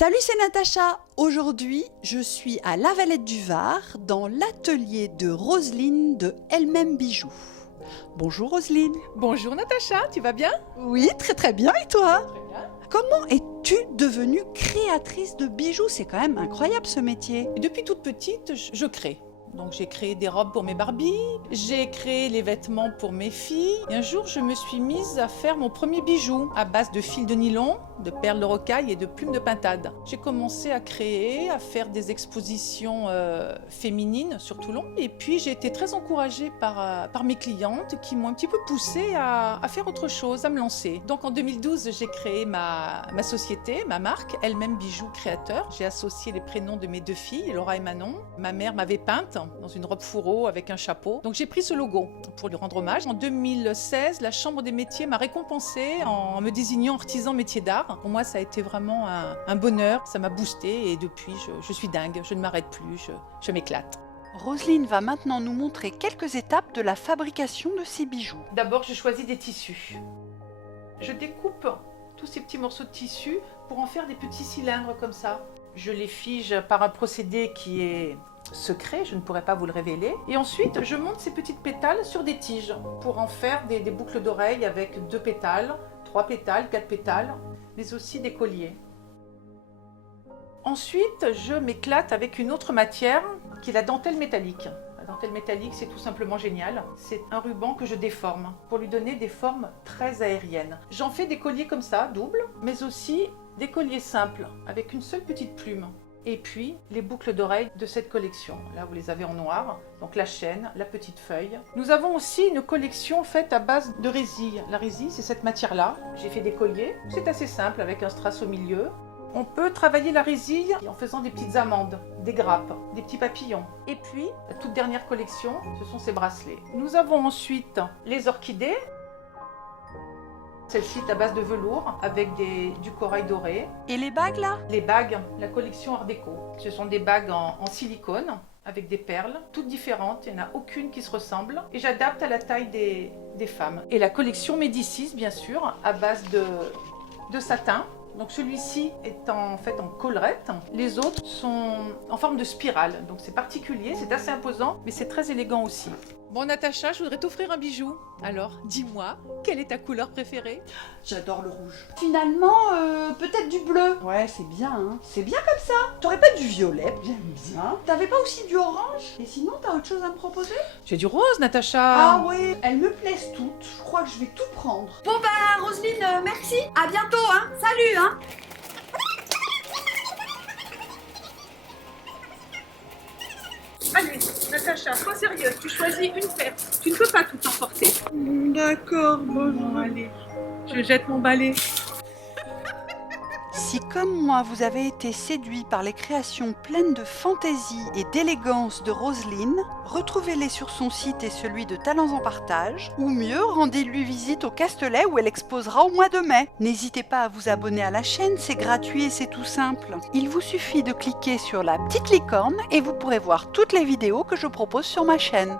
Salut, c'est Natacha. Aujourd'hui, je suis à La Valette du Var, dans l'atelier de Roselyne de Elle-même Bijoux. Bonjour Roselyne. Bonjour Natacha, tu vas bien? Oui, très très bien, et toi? Très bien. Comment es-tu devenue créatrice de bijoux? C'est quand même incroyable ce métier. Et depuis toute petite, je crée. Donc j'ai créé des robes pour mes Barbies, j'ai créé les vêtements pour mes filles. Et un jour, je me suis mise à faire mon premier bijou à base de fil de nylon, de perles de rocaille et de plumes de pintade. J'ai commencé à créer, à faire des expositions féminines sur Toulon. Et puis j'ai été très encouragée par mes clientes qui m'ont un petit peu poussée à faire autre chose, à me lancer. Donc en 2012, j'ai créé ma société, ma marque, Elle-même Bijoux Créateur. J'ai associé les prénoms de mes deux filles, Laura et Manon. Ma mère m'avait peinte dans une robe fourreau avec un chapeau. Donc j'ai pris ce logo pour lui rendre hommage. En 2016, la Chambre des métiers m'a récompensée en me désignant artisan métier d'art. Pour moi, ça a été vraiment un bonheur. Ça m'a boosté et depuis, je suis dingue. Je ne m'arrête plus. Je m'éclate. Roselyne va maintenant nous montrer quelques étapes de la fabrication de ces bijoux. D'abord, je choisis des tissus. Je découpe tous ces petits morceaux de tissu pour en faire des petits cylindres comme ça. Je les fige par un procédé qui est secret, je ne pourrais pas vous le révéler. Et ensuite, je monte ces petites pétales sur des tiges pour en faire des boucles d'oreilles avec 2 pétales, 3 pétales, 4 pétales, mais aussi des colliers. Ensuite, je m'éclate avec une autre matière qui est la dentelle métallique. La dentelle métallique, c'est tout simplement génial. C'est un ruban que je déforme pour lui donner des formes très aériennes. J'en fais des colliers comme ça, doubles, mais aussi des colliers simples avec une seule petite plume. Et puis les boucles d'oreilles de cette collection. Là, vous les avez en noir. Donc la chaîne, la petite feuille. Nous avons aussi une collection faite à base de résille. La résille, c'est cette matière-là. J'ai fait des colliers. C'est assez simple avec un strass au milieu. On peut travailler la résille en faisant des petites amandes, des grappes, des petits papillons. Et puis, la toute dernière collection, ce sont ces bracelets. Nous avons ensuite les orchidées. Celle-ci est à base de velours avec du corail doré. Et les bagues là? Les bagues, la collection Art déco. Ce sont des bagues en silicone avec des perles, toutes différentes. Il n'y en a aucune qui se ressemble. Et j'adapte à la taille des femmes. Et la collection Médicis, bien sûr, à base de satin. Donc celui-ci est en fait en collerette. Les autres sont en forme de spirale. Donc c'est particulier, c'est assez imposant, mais c'est très élégant aussi. Bon Natacha, je voudrais t'offrir un bijou. Alors, dis-moi, quelle est ta couleur préférée? J'adore le rouge. Finalement, peut-être du bleu. Ouais, c'est bien, hein. C'est bien comme ça. T'aurais pas du violet? J'aime bien. T'avais pas aussi du orange? Et sinon, t'as autre chose à me proposer? J'ai du rose, Natacha. Ah oui, elles me plaisent toutes. Je crois que je vais tout prendre. Bon bah Roselyne, merci. À bientôt, hein. Salut, hein. Allez, Natacha, sois sérieuse, tu choisis une paire. Tu ne peux pas tout emporter. D'accord, bon. Allez, je jette mon balai. Si comme moi vous avez été séduit par les créations pleines de fantaisie et d'élégance de Roselyne, retrouvez-les sur son site et celui de Talents en Partage, ou mieux, rendez-lui visite au Castelet où elle exposera au mois de mai. N'hésitez pas à vous abonner à la chaîne, c'est gratuit et c'est tout simple. Il vous suffit de cliquer sur la petite licorne et vous pourrez voir toutes les vidéos que je propose sur ma chaîne.